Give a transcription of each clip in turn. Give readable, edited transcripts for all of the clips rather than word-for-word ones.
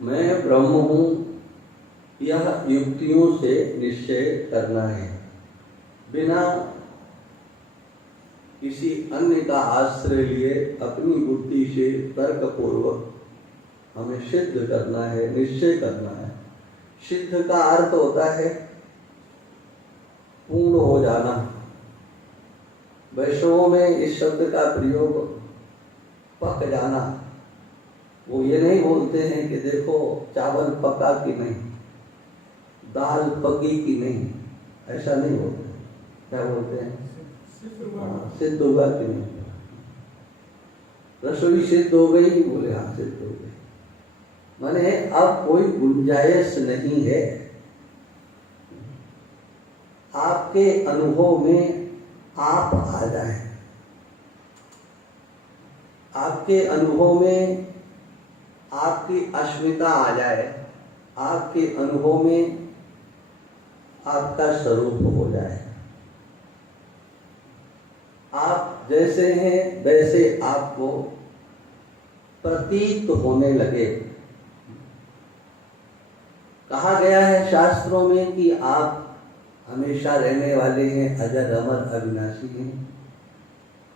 मैं ब्रह्म हूँ, यह युक्तियों से निश्चय करना है, बिना किसी अन्य का आश्रय लिए अपनी बुद्धि से तर्कपूर्वक हमें सिद्ध करना है, निश्चय करना है। सिद्ध का अर्थ होता है पूर्ण हो जाना। वैष्णवों में इस शब्द का प्रयोग पक जाना, वो ये नहीं बोलते हैं कि देखो चावल पका कि नहीं, दाल पकी कि नहीं, ऐसा नहीं बोलते। क्या बोलते हैं? सिद्ध होगा कि नहीं, रसोई सिद्ध हो गई, बोले हाँ सिद्ध हो गई। माने अब कोई गुंजाइश नहीं है आपके अनुभव में, आप आ जाए, आपके अनुभव में आपकी अस्मिता आ जाए, आपके अनुभव में आपका स्वरूप हो जाए। आप जैसे हैं वैसे आपको प्रतीत होने लगे। कहा गया है शास्त्रों में कि आप हमेशा रहने वाले हैं, अजर अमर अविनाशी हैं।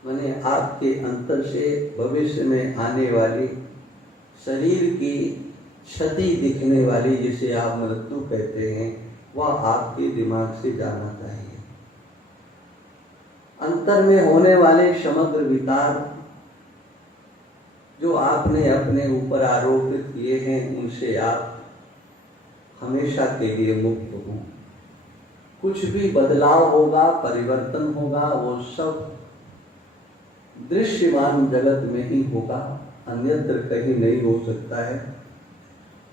माने आपके अंतर से भविष्य में आने वाली शरीर की क्षति दिखने वाली, जिसे आप मृत्यु कहते हैं, वह आपके दिमाग से जाना चाहिए। अंतर में होने वाले समग्र विकार जो आपने अपने ऊपर आरोपित किए हैं, उनसे आप हमेशा के लिए मुक्त हो। कुछ भी बदलाव होगा, परिवर्तन होगा, वो सब दृश्यमान जगत में ही होगा, अन्यत्र कहीं नहीं हो सकता है।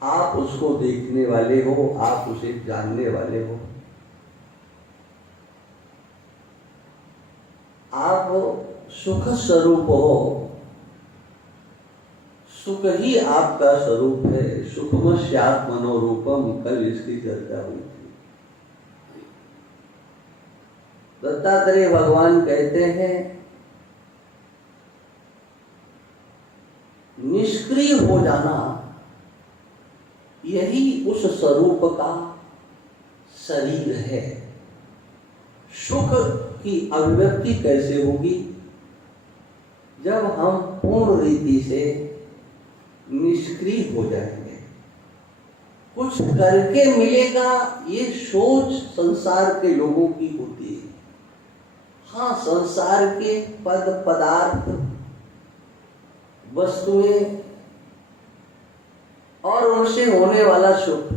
आप उसको देखने वाले हो, आप उसे जानने वाले हो। आप सुख स्वरूप हो, सुख ही आपका स्वरूप है। सुखमस्यात् मनोरूपम, कल इसकी चर्चा हुई थी। दत्तात्रेय भगवान कहते हैं निष्क्रिय हो जाना यही उस स्वरूप का शरीर है। सुख की अभिव्यक्ति कैसे होगी? जब हम पूर्ण रीति से निष्क्रिय हो जाएंगे। कुछ करके मिलेगा, ये सोच संसार के लोगों की होती है। हाँ, संसार के पद पदार्थ, वस्तुएं और उनसे होने वाला सुख,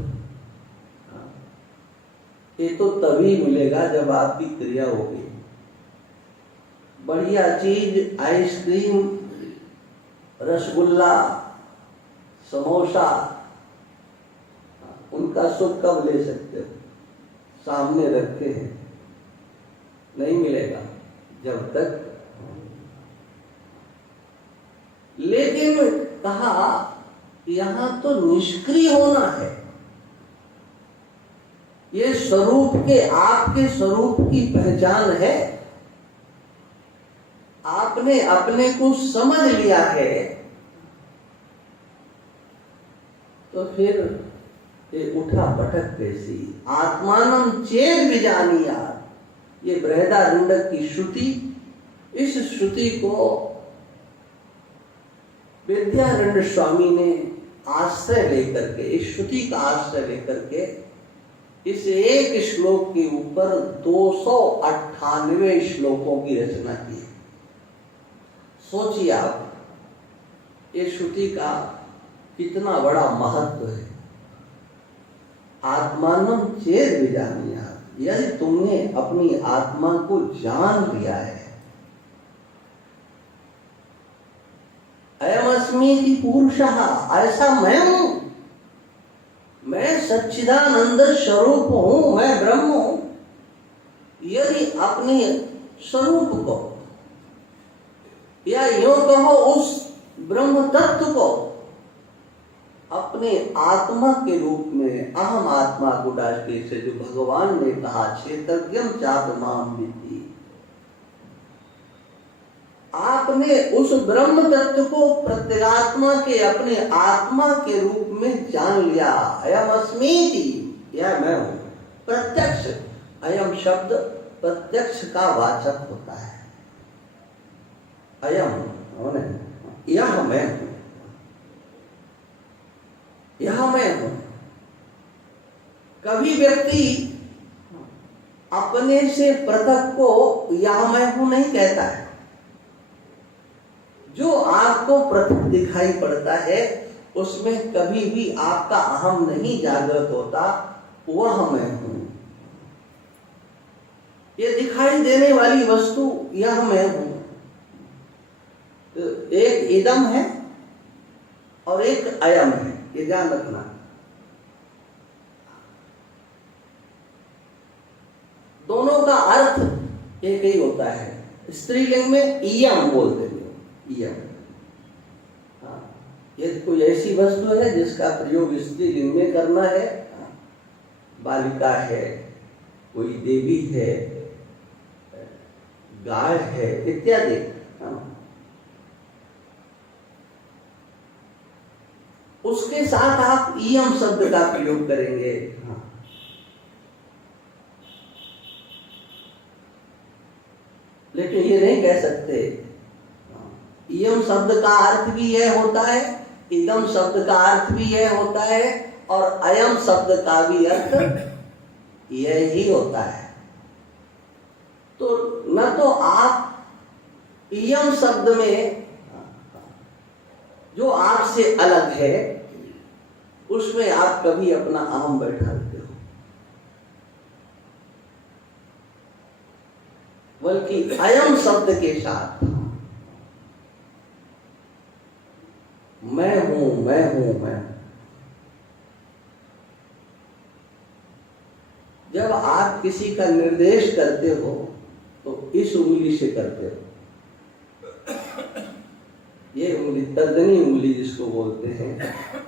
ये तो तभी मिलेगा जब आपकी क्रिया होगी। बढ़िया चीज आइसक्रीम, रसगुल्ला, समोसा, उनका सुख कब ले सकते हो? सामने रखे हैं, नहीं मिलेगा जब तक। लेकिन कहा यहां तो निष्क्रिय होना है। ये स्वरूप के, आपके स्वरूप की पहचान है। आपने अपने को समझ लिया है, तो फिर ये उठा पटक कैसी? आत्मानं चेद विजानीयात्, ये बृहदारण्यक की श्रुति। इस श्रुति को विद्यारण्य स्वामी ने आश्रय लेकर के, इस श्रुति का आश्रय लेकर के, इस एक श्लोक के ऊपर 298 श्लोकों की रचना की। सोचिए आप, ये श्रुति का कितना बड़ा महत्व है। आत्मानं चेद विजानीयात्, यदि तुमने अपनी आत्मा को जान लिया है, अयमस्मीति पुरुषः, ऐसा मैं हूं, मैं सच्चिदानंद स्वरूप हूं, मैं ब्रह्म हूं। यदि अपने स्वरूप को, या यूं कहो उस ब्रह्म तत्व को अपने आत्मा के रूप में, अहम आत्मा गुडाष्टी से जो भगवान ने कहा, क्षेत्रज्ञं चात्माम विद्धि, आपने उस ब्रह्म तत्व को प्रत्यगात्मा के, अपने आत्मा के रूप में जान लिया, अयम अस्मीति, यह मैं हूं। प्रत्यक्ष, अयम शब्द प्रत्यक्ष का वाचक होता है। अयम यह मैं हूं, यह मैं हूं। कभी व्यक्ति अपने से पृथक को यह मैं हूं नहीं कहता है। जो आपको पृथक दिखाई पड़ता है उसमें कभी भी आपका अहम नहीं जागृत होता, वह मैं हूं। ये दिखाई देने वाली वस्तु यह मैं हूं। एक इदम है और एक अयम है, ये ध्यान रखना। दोनों का अर्थ एक ही होता है। स्त्रीलिंग में इयम बोलते हैं, इयम। हाँ, ये कोई ऐसी वस्तु है जिसका प्रयोग स्त्रीलिंग में करना है। बालिका है, कोई देवी है, गाय है, इत्यादि। उसके साथ आप इयम शब्द का प्रयोग करेंगे। लेकिन ये नहीं कह सकते। इयम शब्द का अर्थ भी यह होता है, इदम शब्द का अर्थ भी यह होता है, और अयम शब्द का भी अर्थ यह ही होता है। तो न तो आप इयम शब्द में जो आपसे अलग है उसमें आप कभी अपना अहम बैठाते हो, बल्कि अयम शब्द के साथ मैं हूं, मैं हूं, मैं हूं। जब आप किसी का निर्देश करते हो तो इस उंगली से करते हो। ये उंगली, तर्जनी उंगली जिसको बोलते हैं,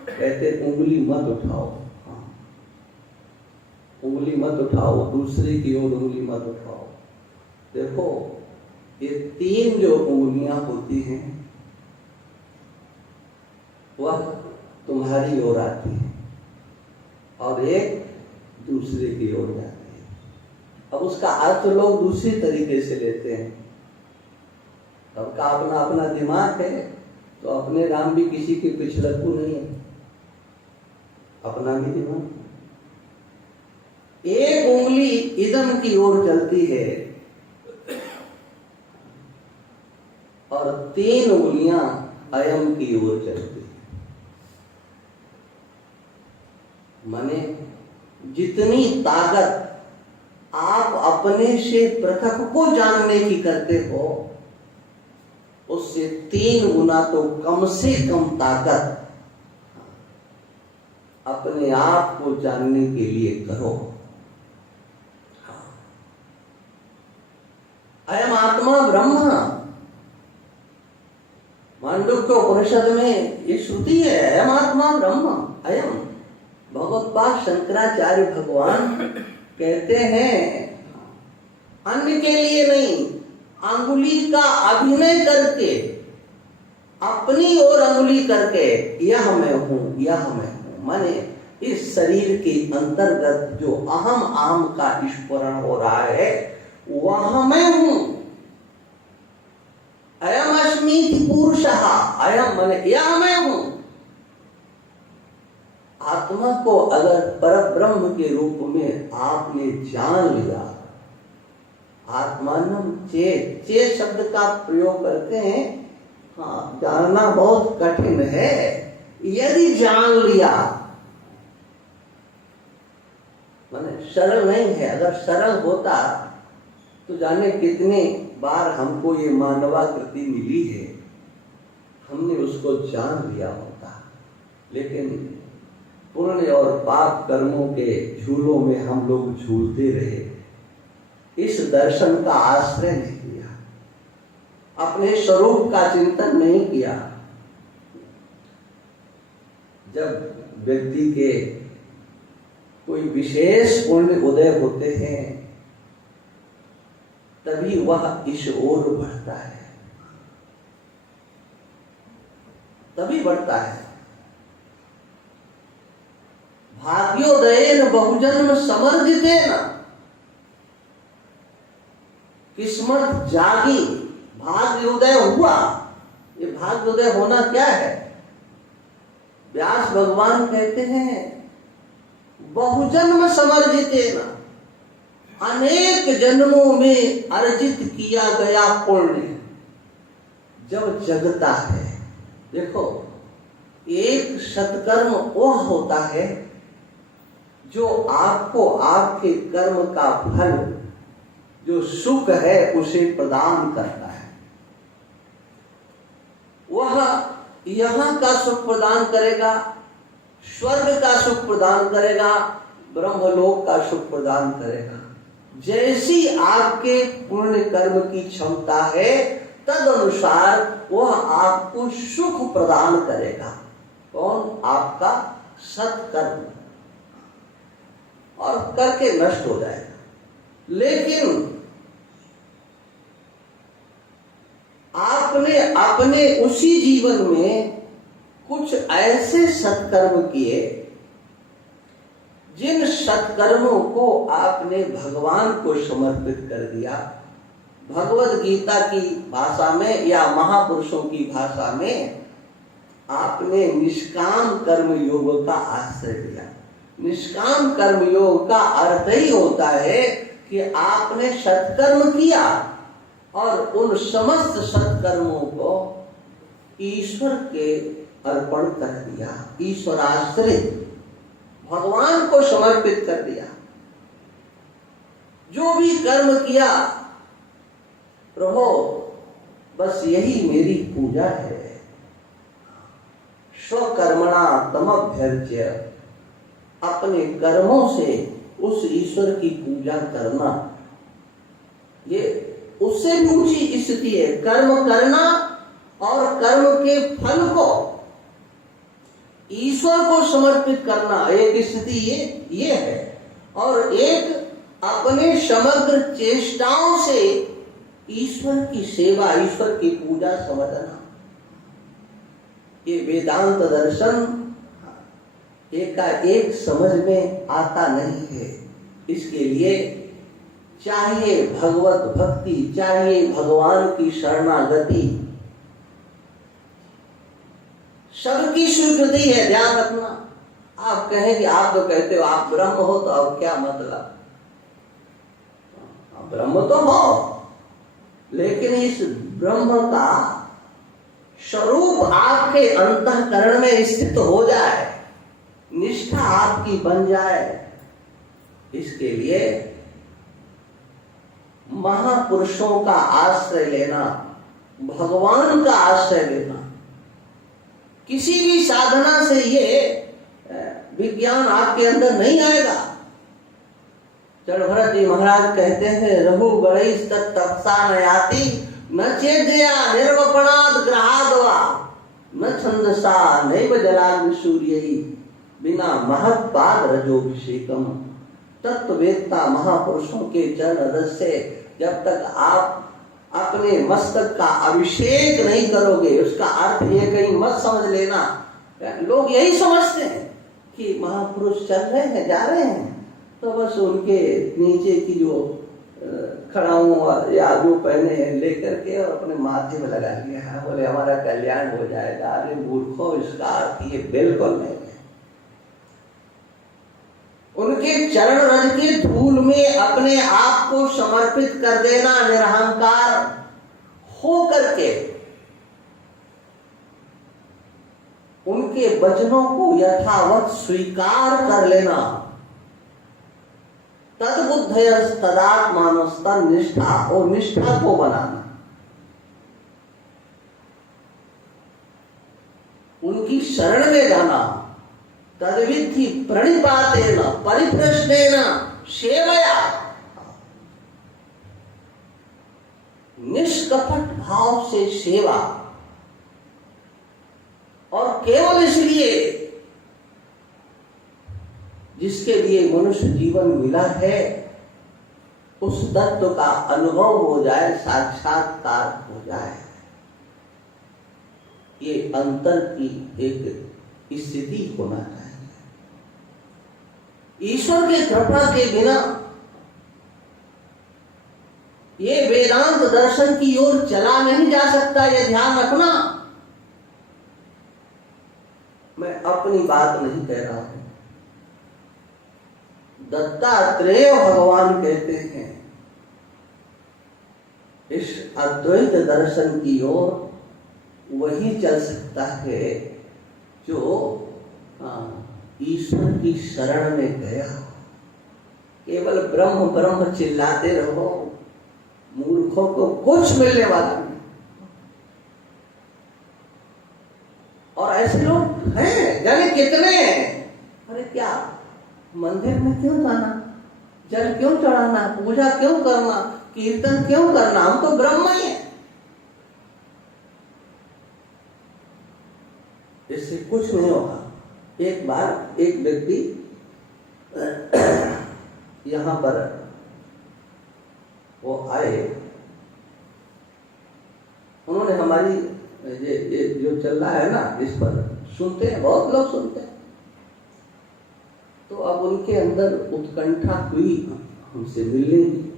कहते उंगली मत उठाओ। हाँ, उंगली मत उठाओ, दूसरे की ओर उंगली मत उठाओ। देखो, ये तीन जो उंगलियां होती हैं वह तुम्हारी ओर आती है और एक दूसरे की ओर जाती है। अब उसका अर्थ लोग दूसरी तरीके से लेते हैं। सबका अपना अपना दिमाग है, तो अपने राम भी किसी के पिछलक्कू नहीं है, अपना भी दिमाग। एक उंगली इदम की ओर चलती है और तीन उंगलियां अयम की ओर चलती है। माने जितनी ताकत आप अपने से पृथक को जानने की करते हो, उससे 3 गुना तो कम से कम ताकत अपने आप को जानने के लिए करो। अयम आत्मा ब्रह्म, मांडुक्य उपनिषद में ये श्रुति है, अयम आत्मा ब्रह्म। अयम भगवत्पाद शंकराचार्य भगवान कहते हैं अन्य के लिए नहीं, अंगुली का अभिनय करके, अपनी ओर अंगुली करके यह मैं हूं, यह मैं हूं। माने इस शरीर के अंतर्गत जो अहम आम का स्फुरण हो रहा है वह मैं हूं। अयम अस्मीति पुरुषः, अयम माने यह मैं हूं। आत्मा को अगर परब्रह्म के रूप में आपने जान लिया, आत्मानम चेत, चेत शब्द का प्रयोग करते हैं। हाँ, जानना बहुत कठिन है। यदि जान लिया, माने सरल नहीं है। अगर सरल होता तो जाने कितने बार हमको ये मानवाकृति मिली है, हमने उसको जान लिया होता। लेकिन पुण्य और पाप कर्मों के झूलों में हम लोग झूलते रहे, इस दर्शन का आश्रय नहीं किया, अपने स्वरूप का चिंतन नहीं किया। जब व्यक्ति के कोई विशेष पुण्य उदय होते हैं तभी वह इस ओर बढ़ता है, तभी बढ़ता है। भाग्योदयेन बहुजन्म समर्जितेन, किस्मत जागी, भाग्योदय हुआ। ये भाग्योदय होना क्या है? व्यास भगवान कहते हैं बहुजन्म समर्जितेन, अनेक जन्मों में अर्जित किया गया पुण्य जब जगता है। देखो, एक सत्कर्म वह होता है जो आपको आपके कर्म का फल, जो सुख है, उसे प्रदान करता है। वह यहाँ का सुख प्रदान करेगा, स्वर्ग का सुख प्रदान करेगा, ब्रह्मलोक का सुख प्रदान करेगा। जैसी आपके पुण्य कर्म की क्षमता है, तद अनुसार वह आपको सुख प्रदान करेगा। कौन? आपका सत्कर्म, और करके नष्ट हो जाएगा। लेकिन आपने अपने उसी जीवन में कुछ ऐसे सत्कर्म किए जिन सत्कर्मों को आपने भगवान को समर्पित कर दिया। भगवद गीता की भाषा में या महापुरुषों की भाषा में आपने निष्काम कर्म योग का आश्रय लिया। निष्काम कर्म योग का अर्थ ही होता है कि आपने सत्कर्म किया और उन समस्त सत्कर्मों को ईश्वर के अर्पण कर दिया, ईश्वराश्रित भगवान को समर्पित कर दिया। जो भी कर्म किया, प्रभु बस यही मेरी पूजा है। स्वकर्मणा तमभ्यर्च्य, अपने कर्मों से उस ईश्वर की पूजा करना, ये उससे भी ऊंची स्थिति है। कर्म करना और कर्म के फल को ईश्वर को समर्पित करना, एक स्थिति ये है। और एक अपने समग्र चेष्टाओं से ईश्वर की सेवा, ईश्वर की पूजा समझना। ये वेदांत दर्शन एकाएक समझ में आता नहीं है। इसके लिए चाहिए भगवत भक्ति, चाहिए भगवान की शरणागति। सबकी स्वीकृति है, ध्यान रखना। आप कहें कि आप तो कहते हो आप ब्रह्म हो, तो अब क्या मतलब? ब्रह्म तो हो, लेकिन इस ब्रह्म का स्वरूप आपके अंतःकरण में स्थित हो जाए, निष्ठा आपकी बन जाए, इसके लिए महापुरुषों का आश्रय लेना, भगवान का आश्रय लेना। किसी भी साधना से ये विज्ञान आपके अंदर नहीं आएगा। चरभरत जी महाराज कहते हैं, रघु गणेश तत्सा नयाति न चेदया निर्वपणाद ग्रहादवा न छंदसा नैव जलाग्नि सूर्यई बिना महत्पाद रजोभिषेकम। तत्ववेत्ता महापुरुषों के चरण रस से जब तक आप अपने मस्तक का अभिषेक नहीं करोगे, उसका अर्थ ये कहीं मत समझ लेना। लोग यही समझते हैं कि महापुरुष चल रहे हैं, जा रहे हैं, तो बस उनके नीचे की जो खड़ाऊं या जो पहने हैं लेकर के और अपने माथे में लगा लिया है, बोले हमारा कल्याण हो जाएगा। अरे मूर्खों, इसका अर्थ ये बिल्कुल नहीं है। उनके चरण रज के धूल में अपने आप को समर्पित कर देना, निरहंकार हो करके उनके वचनों को यथावत स्वीकार कर लेना। तद्बुद्धय तदात्मानस, निष्ठा और निष्ठा को बनाना। उनकी शरण में जाना। तद्विधि प्रणिपातेन परिप्रश्नेन सेवया, निष्कपट भाव से सेवा। और केवल इसलिए जिसके लिए मनुष्य जीवन मिला है, उस तत्व का अनुभव हो जाए, साक्षात्कार हो जाए। ये अंतर की एक स्थिति होना चाहिए। ईश्वर की कृपा के बिना ये वेदांत दर्शन की ओर चला नहीं जा सकता, ये ध्यान रखना। मैं अपनी बात नहीं कह रहा हूं, दत्तात्रेय भगवान कहते हैं इस अद्वैत दर्शन की ओर वही चल सकता है जो ईश्वर की शरण में गया। केवल ब्रह्म ब्रह्म चिल्लाते रहो, मूर्खों को कुछ मिलने वाला नहीं। और ऐसे लोग हैं, जाने कितने हैं। अरे क्या मंदिर में क्यों जाना, जल क्यों चढ़ाना, पूजा क्यों करना, कीर्तन क्यों करना, हम तो ब्रह्म ही हैं। इससे कुछ नहीं होगा। एक बार एक व्यक्ति यहां पर वो आए, उन्होंने हमारी ये जो चल रहा है ना, इस पर सुनते हैं, बहुत लोग सुनते हैं। तो अब उनके अंदर उत्कंठा हुई हमसे मिलने की,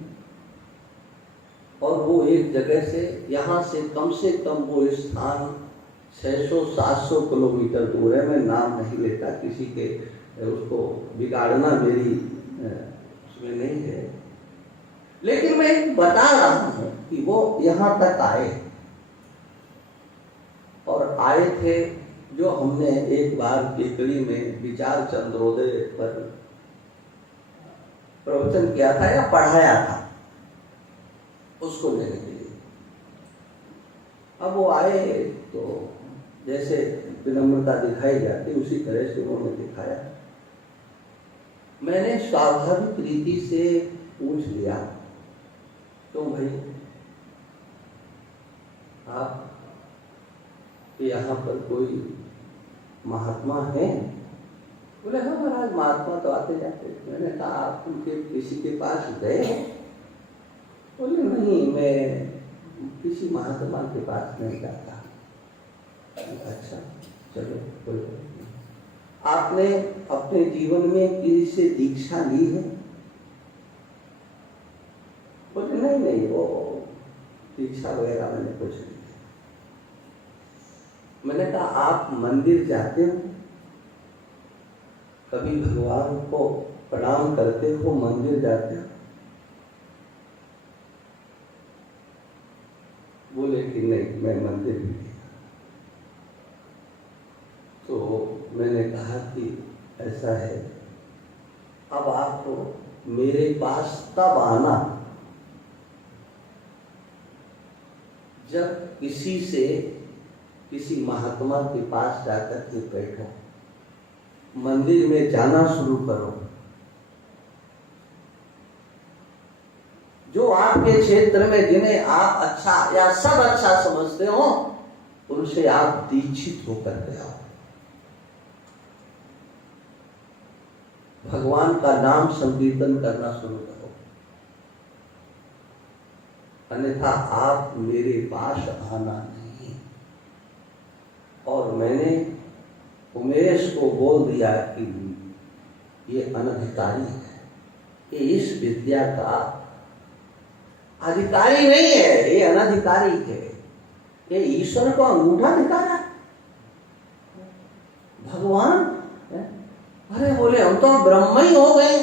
और वो एक जगह से, यहाँ से कम वो स्थान 600-700 किलोमीटर दूर है। मैं नाम नहीं लेता, किसी के उसको बिगाड़ना मेरी उसमें नहीं है, लेकिन मैं बता रहा हूं कि वो यहाँ तक आए, और आए थे जो हमने एक बार केकड़ी में विचार चंद्रोदय पर प्रवचन किया था या पढ़ाया था, उसको लेने के लिए। अब वो आए तो जैसे विनम्रता दिखाई जाती उसी तरह से उन्होंने दिखाया। मैंने स्वाभाविक रीति से पूछ लिया, तो भाई आप यहाँ पर कोई महात्मा है? बोले हाँ महाराज, महात्मा तो आते जाते। मैंने कहा आप उनके किसी के पास गए? बोले नहीं, मैं किसी महात्मा के पास नहीं जाता। अच्छा चलो, कोई नहीं। आपने अपने जीवन में किसी से दीक्षा ली है? बोले नहीं नहीं, वो दीक्षा वगैरह मैंने कुछ नहीं। मैंने कहा आप मंदिर जाते हो, कभी भगवान को प्रणाम करते हो, मंदिर जाते हो? बोले कि नहीं, मैं मंदिर नहीं। तो मैंने कहा कि ऐसा है, अब आप मेरे पास तब आना जब किसी महात्मा के पास जाकर के बैठो, मंदिर में जाना शुरू करो। जो आपके क्षेत्र में जिन्हें आप अच्छा या सब अच्छा समझते हो, उनसे आप दीक्षित होकर के आओ। भगवान का नाम संकीर्तन करना शुरू करो, अन्यथा आप मेरे पास आना नहीं। और मैंने उमेश को बोल दिया कि ये अनधिकारी है, ये इस विद्या का अधिकारी नहीं है, ये अनधिकारी है, ये ईश्वर को अंगूठा दिखाना है। भगवान, अरे बोले हम तो ब्रह्म ही हो गए,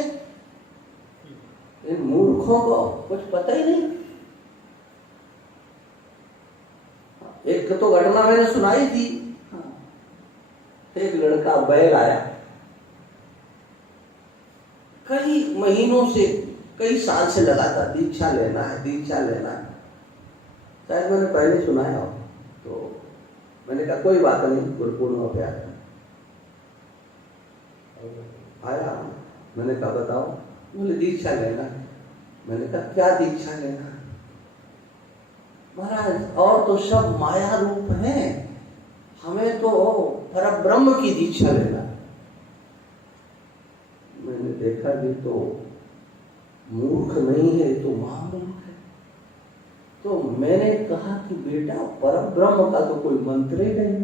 इन मूर्खों को कुछ पता ही नहीं। एक तो घटना मैंने सुनाई थी, एक लड़का बैल आया, कई महीनों से, कई साल से लगातार दीक्षा लेना है, दीक्षा लेना है। शायद मैंने पहले सुनाया हो, तो मैंने कहा कोई बात नहीं, गुरुपूर्ण हो गया। आया, मैंने कहा बताओ। बोले दीक्षा लेना है। मैंने कहा क्या दीक्षा लेना है? महाराज और तो सब माया रूप है, हमें तो परब्रह्म की दीक्षा लेना है। मैंने देखा कि तो मूर्ख नहीं है, तो महामूर्ख है। तो मैंने कहा कि बेटा परब्रह्म का तो कोई मंत्र ही नहीं,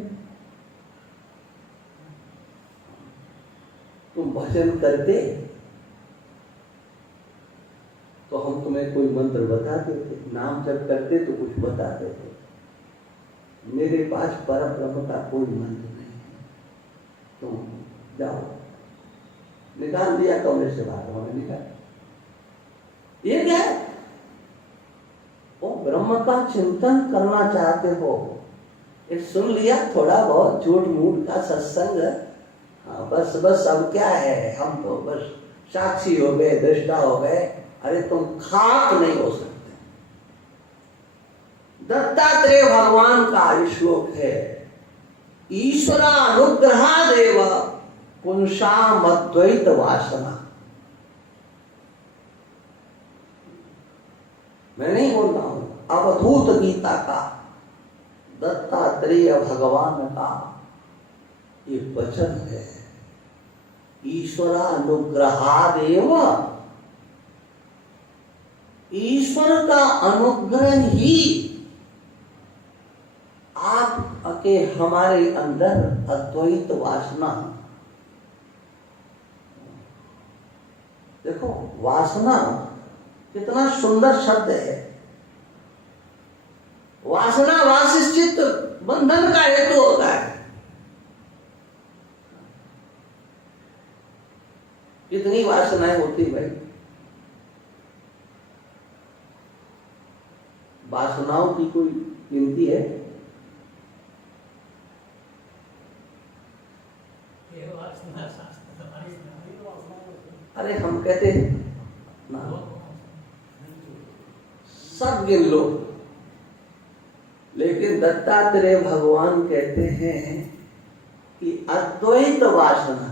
तुम भजन करते हमें कोई मंत्र बताते थे, नाम जब करते तो कुछ बताते थे। मेरे पास परब्रह्म का कोई मंत्र नहीं है, तुम जाओ। निकाल दिया कमरे से बाहर, हमें निकाल। ये क्या है? वो ब्रह्म का चिंतन करना चाहते हो, ये सुन लिया थोड़ा बहुत झूठ मूठ का सत्संग, हाँ बस बस। अब क्या है, हम तो बस साक्षी हो गए, दृष्टा हो गए। अरे तुम खाक नहीं हो सकते। दत्तात्रेय भगवान का श्लोक है, ईश्वरानुग्रहादेव पुंसाम अद्वैत वासना। मैं नहीं बोल रहा हूं, अवधूत गीता का, दत्तात्रेय भगवान का ये वचन है। ईश्वरानुग्रहादेव, ईश्वर का अनुग्रह ही आपके हमारे अंदर अद्वैत वासना। देखो वासना कितना सुंदर शब्द है। वासना वासिष्ठित बंधन का हेतु होता है। कितनी वासनाएं होती भाई। वासनाओं की कोई गिनती है? अरे हम कहते ना, सब गिन लो, लेकिन दत्तात्रेय भगवान कहते हैं कि अद्वैत वासना,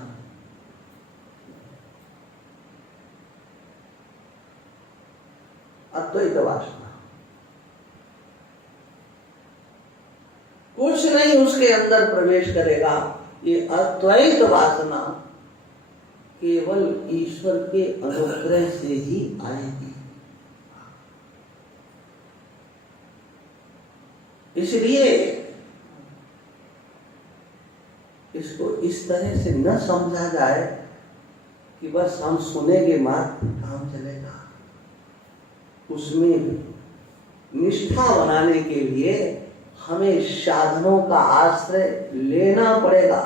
अद्वैत वासना कुछ नहीं उसके अंदर प्रवेश करेगा। ये अद्वैत वासना केवल ईश्वर के अनुग्रह से ही आएगी। इसलिए इसको इस तरह से न समझा जाए कि बस हम सुनेंगे मात्र काम चलेगा। उसमें निष्ठा बनाने के लिए हमें साधनों का आश्रय लेना पड़ेगा।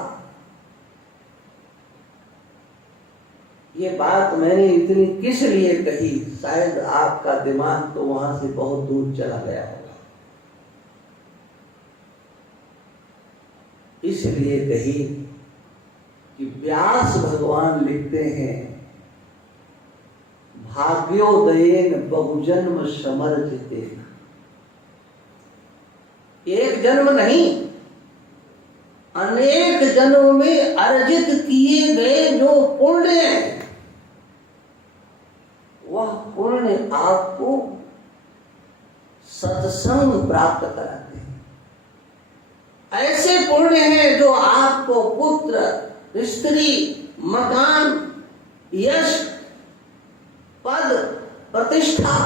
ये बात मैंने इतनी किस लिए कही, शायद आपका दिमाग तो वहां से बहुत दूर चला गया होगा। इसलिए कही कि व्यास भगवान लिखते हैं, भाग्योदयेन बहुजन्म समर्जितेन। एक जन्म नहीं, अनेक जन्म में अर्जित किए गए जो पुण्य है, वह पुण्य आपको सत्संग प्राप्त कराते हैं। ऐसे पुण्य हैं जो आपको पुत्र, स्त्री, मकान, यश, पद, प्रतिष्ठा,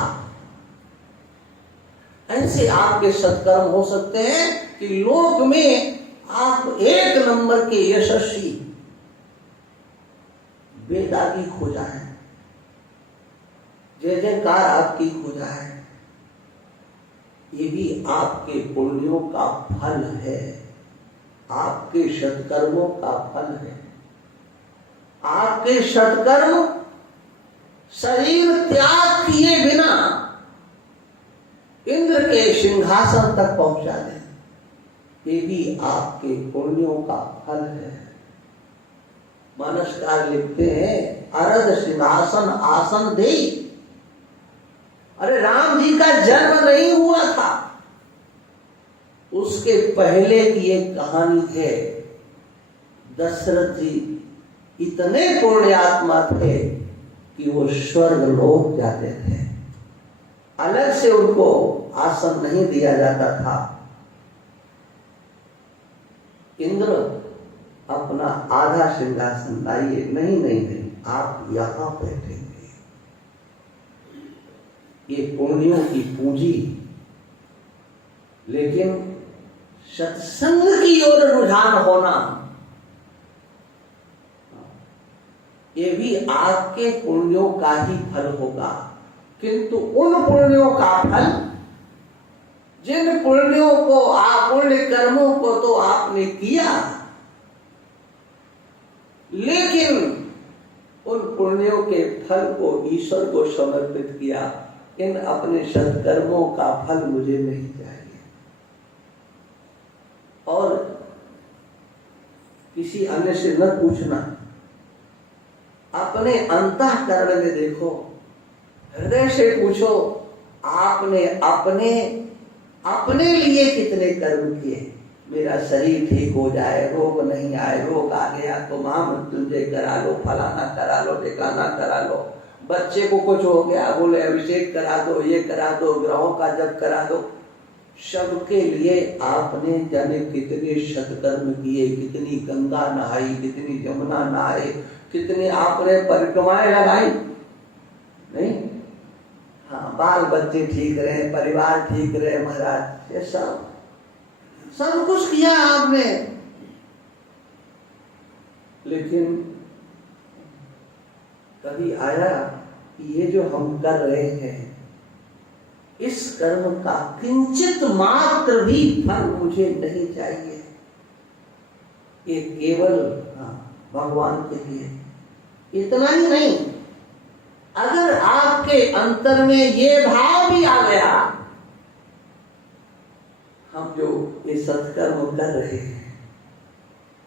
ऐसे आपके सत्कर्म हो सकते हैं कि लोक में आप एक नंबर के यशस्वी वेदागी हो जाए, जय जयकार आपकी हो जाए। ये भी आपके पुण्यों का फल है, आपके सत्कर्मों का फल है। आपके सत्कर्म शरीर त्याग किए बिना इंद्र के सिंहासन तक पहुंचा दें, ये भी आपके पुण्यों का फल है। मानसकार लिखते हैं, अरद सिंहासन आसन दे। अरे राम जी का जन्म नहीं हुआ था, उसके पहले की एक कहानी है। दशरथ जी इतने पुण्यात्मा थे कि वो स्वर्ग लोक जाते थे, अलग से उनको आसन नहीं दिया जाता था। इंद्र अपना आधा सिंहासन लाइए, नहीं नहीं नहीं, आप यहां बैठेंगे। ये पुण्यों की पूंजी, लेकिन सत्संग की ओर रुझान होना, ये भी आपके पुण्यों का ही फल होगा। किंतु उन पुण्यों का फल, जिन पुण्यों को पुण्य कर्मों को तो आपने किया, लेकिन उन पुण्यों के फल को ईश्वर को समर्पित किया। इन अपने सत्कर्मों का फल मुझे नहीं चाहिए और किसी अन्य से न पूछना। अपने अंतःकरण में देखो, हृदय से पूछो, आपने अपने लिए कितने कर्म किए। मेरा शरीर ठीक हो जाए, रोग नहीं आए, रोग आ गया तो महामृत्युंजय करा लो, फलाना करा लो, ठिकाना करा लो। बच्चे को कुछ हो गया, बोले अभिषेक करा दो, ये करा दो, ग्रहों का जप करा दो। सबके लिए आपने जाने कितने सत्कर्म किए, कितनी गंगा नहाई, कितनी यमुना नहाई, कितनी आपने परिक्रमाएं लगाई। नहीं, हाँ, बाल बच्चे ठीक रहे, परिवार ठीक रहे महाराज, ये सब कुछ किया आपने। लेकिन कभी आया कि ये जो हम कर रहे हैं, इस कर्म का किंचित मात्र भी फल मुझे नहीं चाहिए। ये केवल भगवान के लिए। इतना ही नहीं, अगर आपके अंतर में ये भाव भी आ गया, हम जो ये सत्कर्म कर रहे हैं,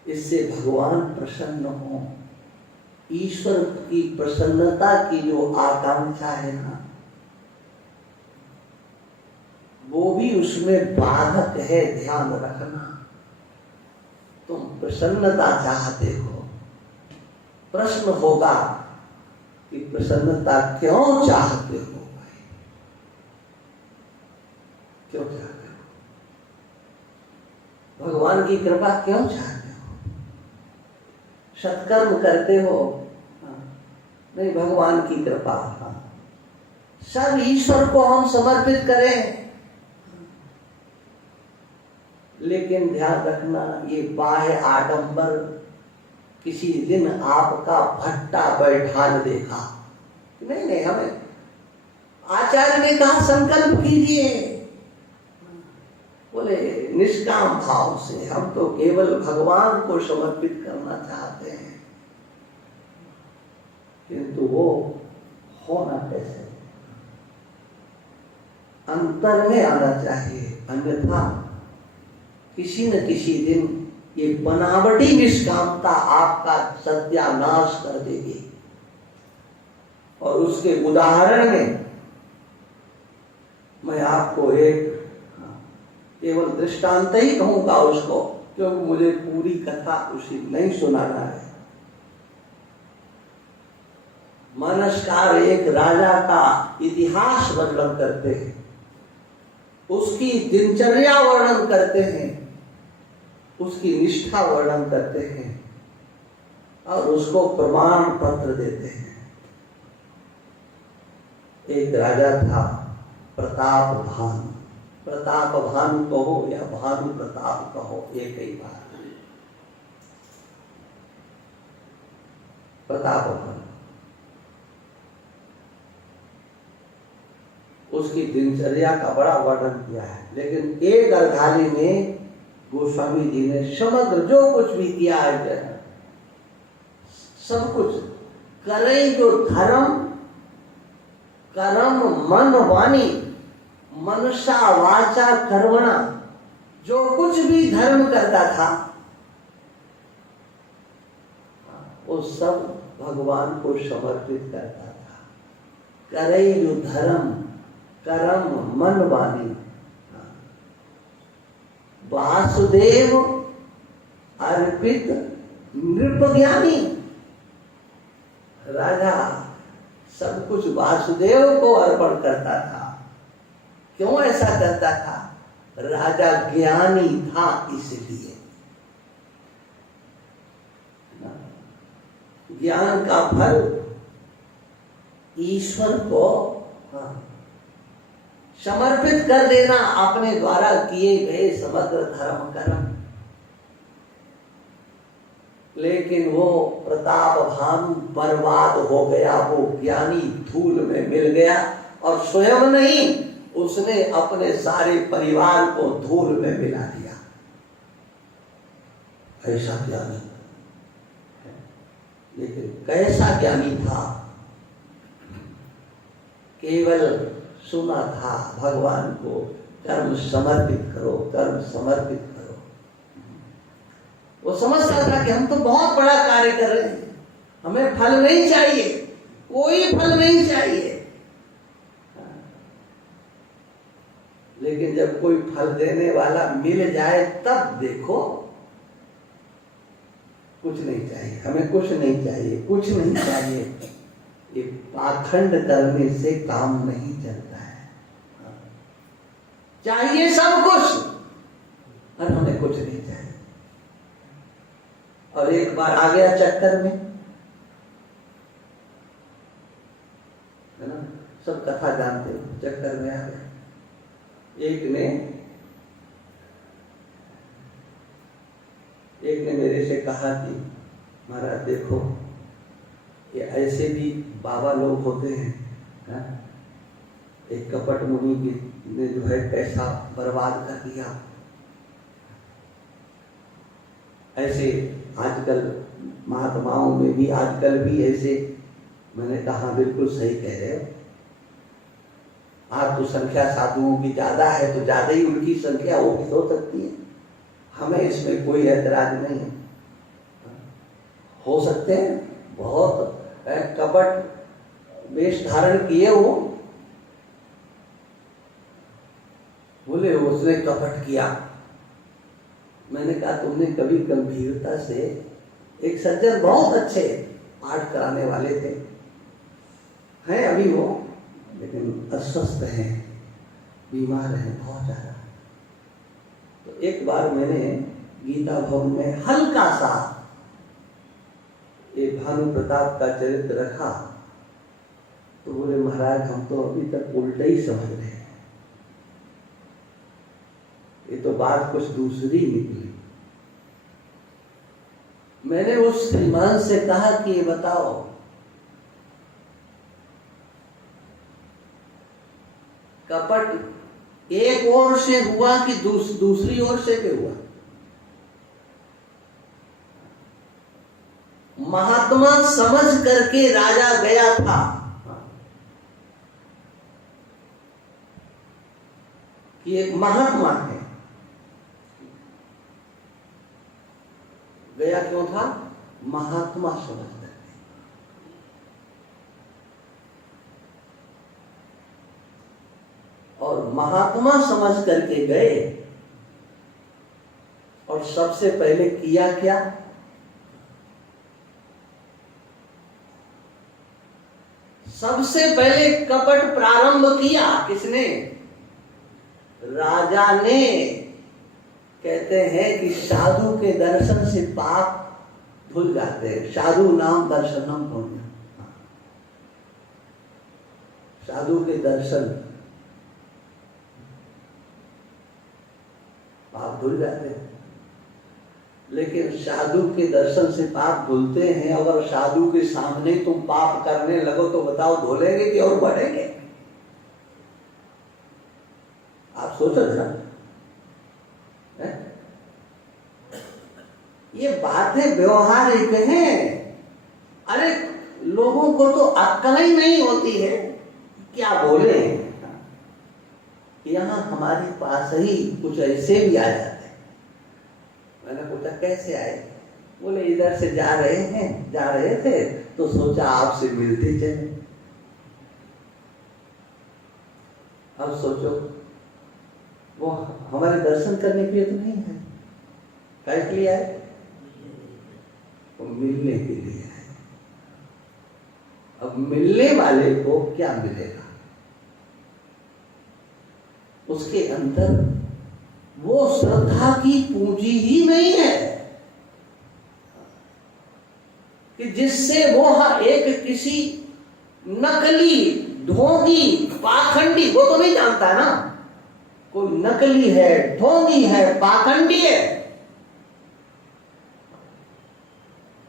इससे भगवान प्रसन्न हो, ईश्वर की प्रसन्नता की जो आकांक्षा है ना, वो भी उसमें बाधक है। ध्यान रखना, तुम प्रसन्नता चाहते हो, प्रश्न होगा कि प्रसन्नता क्यों चाहते हो भाई, क्यों चाहते हो? भगवान की कृपा क्यों चाहते हो? सत्कर्म करते हो, नहीं, भगवान की कृपा। सब ईश्वर को हम समर्पित करें, लेकिन ध्यान रखना, ये बाह्य आडंबर किसी दिन आपका भट्टा बैठान देगा। नहीं, हमें आचार्य ने कहा संकल्प कीजिए, बोले निष्काम भाव से, हम तो केवल भगवान को समर्पित करना चाहते हैं। किंतु वो होना कैसे? अंतर में आना चाहिए, अन्यथा किसी न किसी दिन ये बनावटी निष्कामता आपका सत्यानाश कर देगी। और उसके उदाहरण में मैं आपको एक केवल दृष्टांत ही कहूंगा उसको, क्योंकि मुझे पूरी कथा उसी नहीं सुनाना है। मानसकार एक राजा का इतिहास वर्णन करते हैं, उसकी दिनचर्या वर्णन करते हैं, उसकी निष्ठा वर्णन करते हैं और उसको प्रमाण पत्र देते हैं। एक राजा था प्रताप भानु, प्रताप भानु कहो या भानु प्रताप कहो, एक ही बात है। प्रताप भानु, उसकी दिनचर्या का बड़ा वर्णन किया है, लेकिन एक अर्घाली में गोस्वामी जी ने समग्र जो कुछ भी किया है, सब कुछ करे जो धर्म कर्म मन वाणी मनसा वाचा कर्मणा, जो कुछ भी धर्म करता था वो सब भगवान को समर्पित करता था। करे जो धर्म कर्म मन वाणी, वासुदेव अर्पित नृप ज्ञानी। राजा सब कुछ वासुदेव को अर्पण करता था। क्यों ऐसा करता था? राजा ज्ञानी था इसलिए। ज्ञान का फल ईश्वर को समर्पित कर देना, अपने द्वारा किए गए समग्र धर्म कर्म। लेकिन वो प्रताप भानु बर्बाद हो गया, वो ज्ञानी धूल में मिल गया और स्वयं नहीं, उसने अपने सारे परिवार को धूल में मिला दिया। ऐसा ज्ञानी, लेकिन कैसा ज्ञानी था, केवल सुना था भगवान को कर्म समर्पित करो, कर्म समर्पित करो। वो समझता था कि हम तो बहुत बड़ा कार्य कर रहे हैं, हमें फल नहीं चाहिए, कोई फल नहीं चाहिए। लेकिन जब कोई फल देने वाला मिल जाए तब देखो, कुछ नहीं चाहिए, हमें कुछ नहीं चाहिए, कुछ नहीं चाहिए। ये पाखंड करने से काम नहीं चलता है। चाहिए सब कुछ और हमें कुछ नहीं चाहिए। और एक बार आ गया चक्कर में, है ना, सब कथा जानते हो, चक्कर में आ गया। एक ने मेरे से कहा कि महाराज देखो, ये ऐसे भी बाबा लोग होते हैं, है? एक कपट मुनि ने जो है पैसा बर्बाद कर दिया। ऐसे आजकल महात्माओं में भी आजकल भी ऐसे, मैंने कहा बिल्कुल सही कह रहे हो। आज तो संख्या साधुओं की ज्यादा है, तो ज्यादा ही उनकी संख्या वो भी हो सकती है, हमें इसमें कोई ऐतराज नहीं है। हो सकते हैं बहुत कपट वेश धारण किए हो, बोले उसने कपट किया। मैंने कहा तुमने कभी गंभीरता से, एक सज्जन बहुत अच्छे पाठ कराने वाले थे, हैं अभी वो, लेकिन अस्वस्थ हैं, बीमार हैं बहुत ज्यादा। तो एक बार मैंने गीता भवन में हल्का सा ये भानु प्रताप का चरित्र रखा, तो बोले महाराज हम तो अभी तक उल्टा ही समझ रहे हैं, ये तो बात कुछ दूसरी निकली। मैंने उस श्रीमान से कहा कि ये बताओ, कपट एक ओर से हुआ कि दूसरी ओर से भी हुआ? महात्मा समझ करके राजा गया था, कि एक महात्मा है, गया क्यों था? महात्मा समझ करके। और महात्मा समझ करके गए, और सबसे पहले किया क्या? सबसे पहले कपट प्रारंभ किया किसने? राजा ने। कहते हैं कि साधु के दर्शन से पाप धुल जाते हैं। साधु नाम दर्शनम पुण्य। साधु के दर्शन पाप धुल जाते हैं। लेकिन साधु के दर्शन से पाप धुलते हैं। अगर साधु के सामने तुम पाप करने लगो तो बताओ धुलेंगे कि और बढ़ेंगे? आप सोचो जरा। ये बातें व्यवहारिक हैं। अरे लोगों को तो अक्ल ही नहीं होती है, क्या बोले। यहाँ हमारे पास ही कुछ ऐसे भी आ जाते हैं। मैंने पूछा कैसे आए? बोले इधर से जा रहे थे तो सोचा आपसे मिलते चले। अब सोचो, वो हमारे दर्शन करने के लिए तो नहीं है, कैसे लिए आए? वो मिलने के लिए है। अब मिलने वाले को क्या मिलेगा? उसके अंदर वो श्रद्धा की पूंजी ही नहीं है कि जिससे वो एक किसी नकली, ढोंगी, पाखंडी, वो तो नहीं जानता ना कोई नकली है, ढोंगी है, पाखंडी है।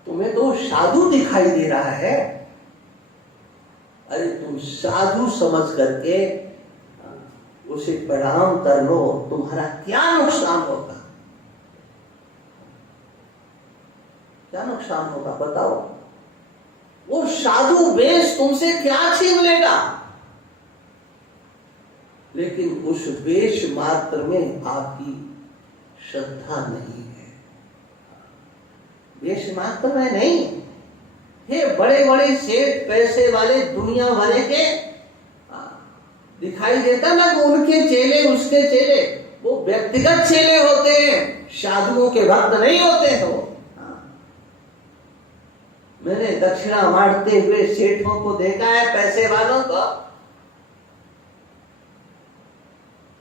तुम्हें तो साधु दिखाई दे रहा है। अरे तुम साधु समझ करके उसे प्रणाम कर लो, तुम्हारा क्या नुकसान होगा? क्या नुकसान होगा बताओ? वो साधु वेश तुमसे क्या छीन लेगा? लेकिन उस वेश मात्र में आपकी श्रद्धा नहीं है। वेश मात्र में नहीं, ये बड़े बड़े सेठ पैसे वाले दुनिया भरे के दिखाई देता ना कि उनके चेले उसके चेले, वो व्यक्तिगत चेले होते हैं, साधुओं के भक्त नहीं होते हैं वो। मैंने दक्षिणा बांटते हुए सेठों को देखा है, पैसे वालों को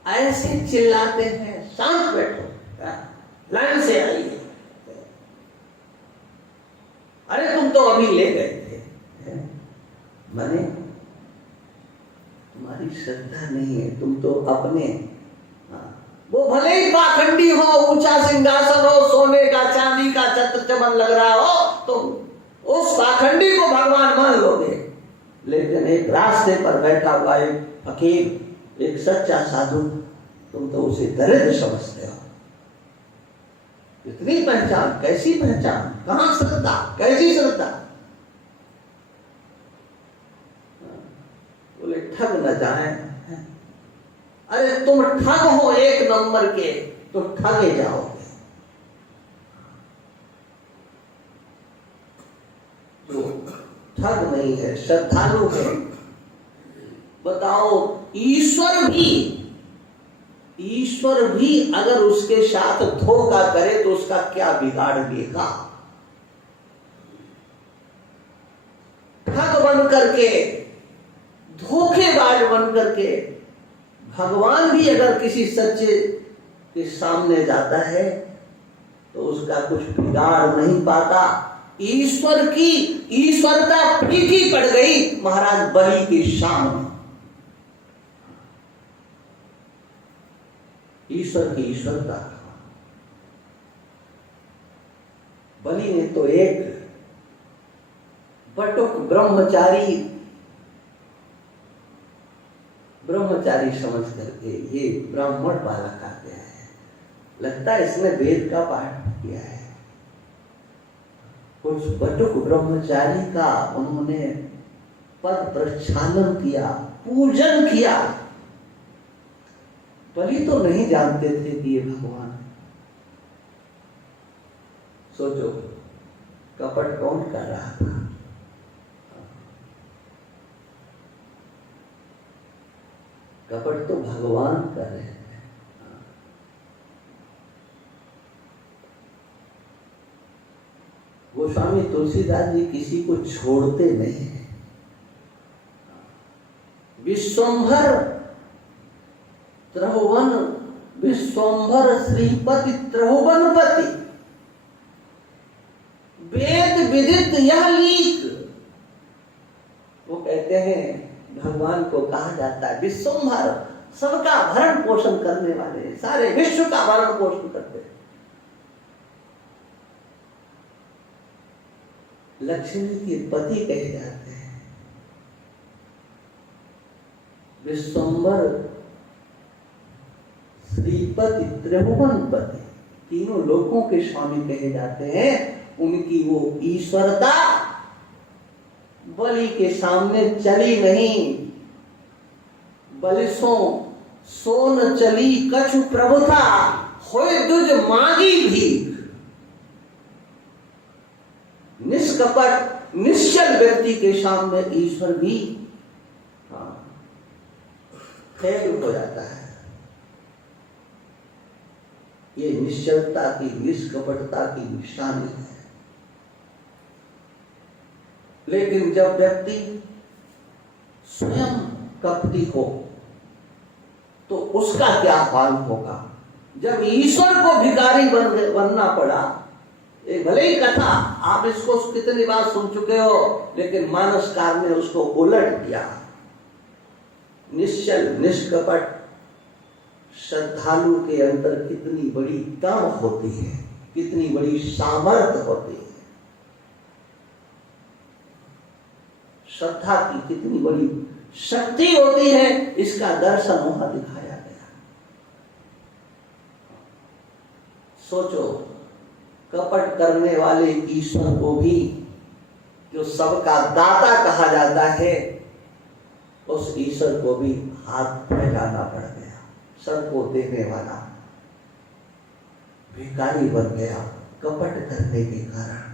ऐसे चिल्लाते हैं, शांत बैठो, लाइन से आइए, अरे तुम तो अभी ले गए थे। माने तुम्हारी श्रद्धा नहीं है, तुम तो अपने, वो भले ही पाखंडी हो, ऊंचा सिंहासन हो, सोने का चांदी का छत्र चमन लग रहा हो, तो उस पाखंडी को भगवान मान लोगे। लेकिन एक रास्ते पर बैठा हुआ एक फकीर, एक सच्चा साधु, तुम तो उसे दरिद्र समझते हो। इतनी पहचान, कैसी पहचान, कहां श्रद्धा, कैसी श्रद्धा? बोले ठग न जाए। अरे तुम ठग हो एक नंबर के, तो ठगे जाओगे। जो ठग नहीं है, श्रद्धालु है। बताओ, ईश्वर भी अगर उसके साथ धोखा करे तो उसका क्या बिगाड़ लेगा? ठग बन करके, धोखेबाज बन करके भगवान भी अगर किसी सच्चे के सामने जाता है तो उसका कुछ बिगाड़ नहीं पाता। ईश्वर की ईश्वरता फीकी पड़ गई महाराज बलि के सामने। ईश्वर की ईश्वरता, बलि ने तो एक बटुक ब्रह्मचारी समझ करके ये ब्राह्मण बालक आ गया है, लगता है इसने वेद का पाठ किया है। कुछ बटुक ब्रह्मचारी का उन्होंने पद प्रक्षालन किया, पूजन किया। बलि तो नहीं जानते थे कि ये भगवान है। सोचो कपट कौन कर रहा था? कपट तो भगवान कर रहे थे। गोस्वामी तुलसीदास जी किसी को छोड़ते नहीं है। विश्वंभर त्रिभुवन, विश्वंभर श्रीपति त्रिभुवनपति, वेद विदित यह लीक। वो कहते हैं भगवान को कहा जाता है विश्वंभर, सबका भरण पोषण करने वाले, सारे विश्व का भरण पोषण करते हैं। लक्ष्मी के पति कहे जाते हैं। विश्वंभर श्रीपति त्रिभुवनपति, तीनों लोकों के स्वामी कहे जाते हैं। उनकी वो ईश्वरता बलि के सामने चली नहीं। बलिसों सोन चली कछु प्रभुता, होय दुज मांगी भी। निष्कपट निश्चल व्यक्ति के सामने ईश्वर भी फेल हो जाता है। ये निश्चलता की, निष्कपटता की निशानी है। लेकिन जब व्यक्ति स्वयं कपटी हो तो उसका क्या हाल होगा? जब ईश्वर को भिखारी बनना पड़ा, एक भले ही कथा आप इसको कितनी बार सुन चुके हो, लेकिन मानसकार ने उसको उलट दिया। निश्चल निष्कपट श्रद्धालु के अंदर कितनी बड़ी दम होती है, कितनी बड़ी सामर्थ्य होती है। श्रद्धा की कितनी बड़ी शक्ति होती है, इसका दर्शन वहां दिखाया गया। सोचो, कपट करने वाले ईश्वर को भी, जो सबका दाता कहा जाता है, उस ईश्वर को भी हाथ फैलाना पड़ गया। सबको देने वाला भिखारी बन गया कपट करने के कारण।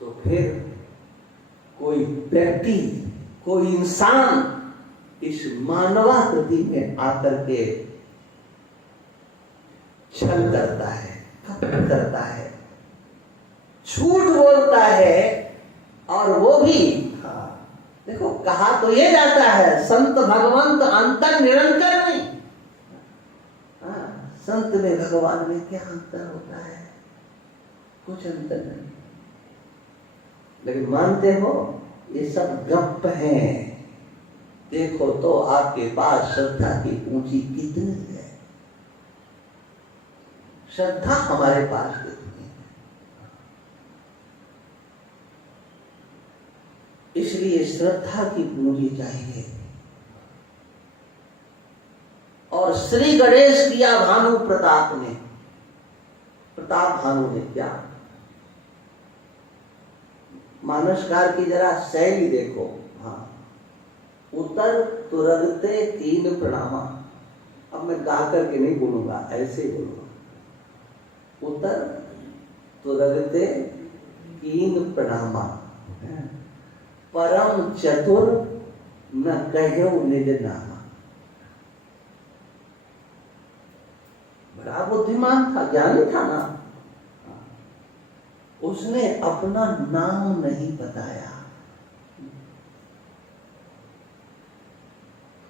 तो फिर कोई व्यक्ति, कोई इंसान इस मानवाकृति में आकर के छल करता है, कपट करता है, झूठ बोलता है, और वो भी देखो, कहा तो ये जाता है संत भगवंत अंतर निरंतर नहीं। संत में भगवान में क्या अंतर होता है? कुछ अंतर नहीं। लेकिन मानते हो ये सब गप है। देखो तो आपके पास श्रद्धा की पूंजी कितनी है, श्रद्धा हमारे पास कितनी है। इसलिए श्रद्धा की पूंजी चाहिए। और श्री गणेश किया भानु प्रताप ने, प्रताप भानु ने क्या, मानसकार की जरा शैली देखो। हाँ, उतर तुरगते तीन प्रणामा। अब मैं गा करके नहीं बोलूंगा, ऐसे ही बोलूंगा। उतर तुरगते तीन प्रणामा, परम चतुर न कहो निज नामा। बड़ा बुद्धिमान था, ज्ञानी था ना, उसने अपना नाम नहीं बताया।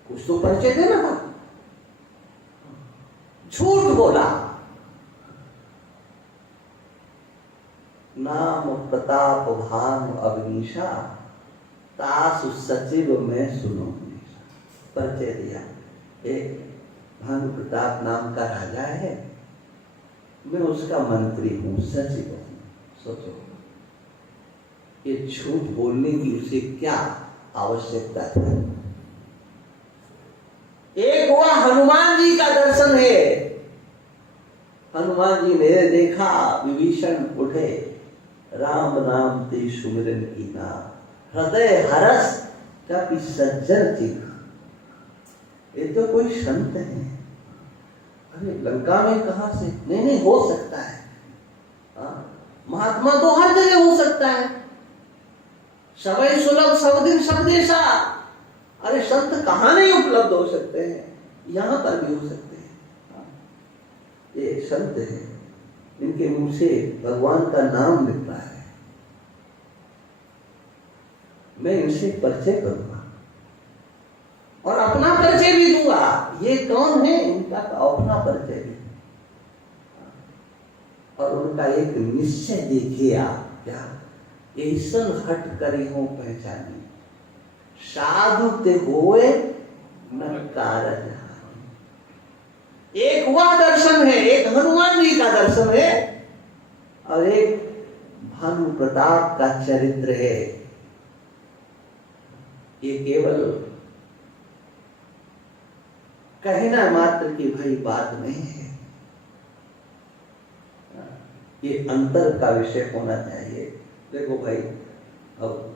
कुछ तो परिचय देना था, झूठ बोला। नाम प्रताप भानु अग्निशा, तासु सचिव में सुनो। परिचय दिया, एक भानु प्रताप नाम का राजा है, मैं उसका मंत्री हूं, सचिव हूं। सोचो, ये झूठ बोलने की उसे क्या आवश्यकता थी? एक हुआ हनुमान जी का दर्शन है। हनुमान जी ने देखा, विभीषण उठे, राम नाम ते सुमिरन की नाम, हृदय हरस कपि सज्जन चिन्ह। ये तो कोई संत है। अरे लंका में कहां से? नहीं हो सकता है। महात्मा तो हर जगह हो सकता है। सबई सुलभ सब दिन सब देशा। अरे संत कहां नहीं उपलब्ध हो सकते हैं, यहां पर भी हो सकते हैं। ये संत है, इनके मुंह से भगवान का नाम निकला है। मैं इनसे परिचय करूंगा और अपना परिचय भी दूंगा। ये कौन है, इनका अपना परिचय भी। और उनका एक निश्चय देखिए आप, क्या ऐसन हट करी हो पहचानी, साधु ते होए न कारज। एक वह दर्शन है, एक हनुमान जी का दर्शन है, और एक भानु प्रताप का चरित्र है। ये केवल कहना मात्र की भाई बात नहीं है, ये अंतर का विषय होना चाहिए। देखो भाई, अब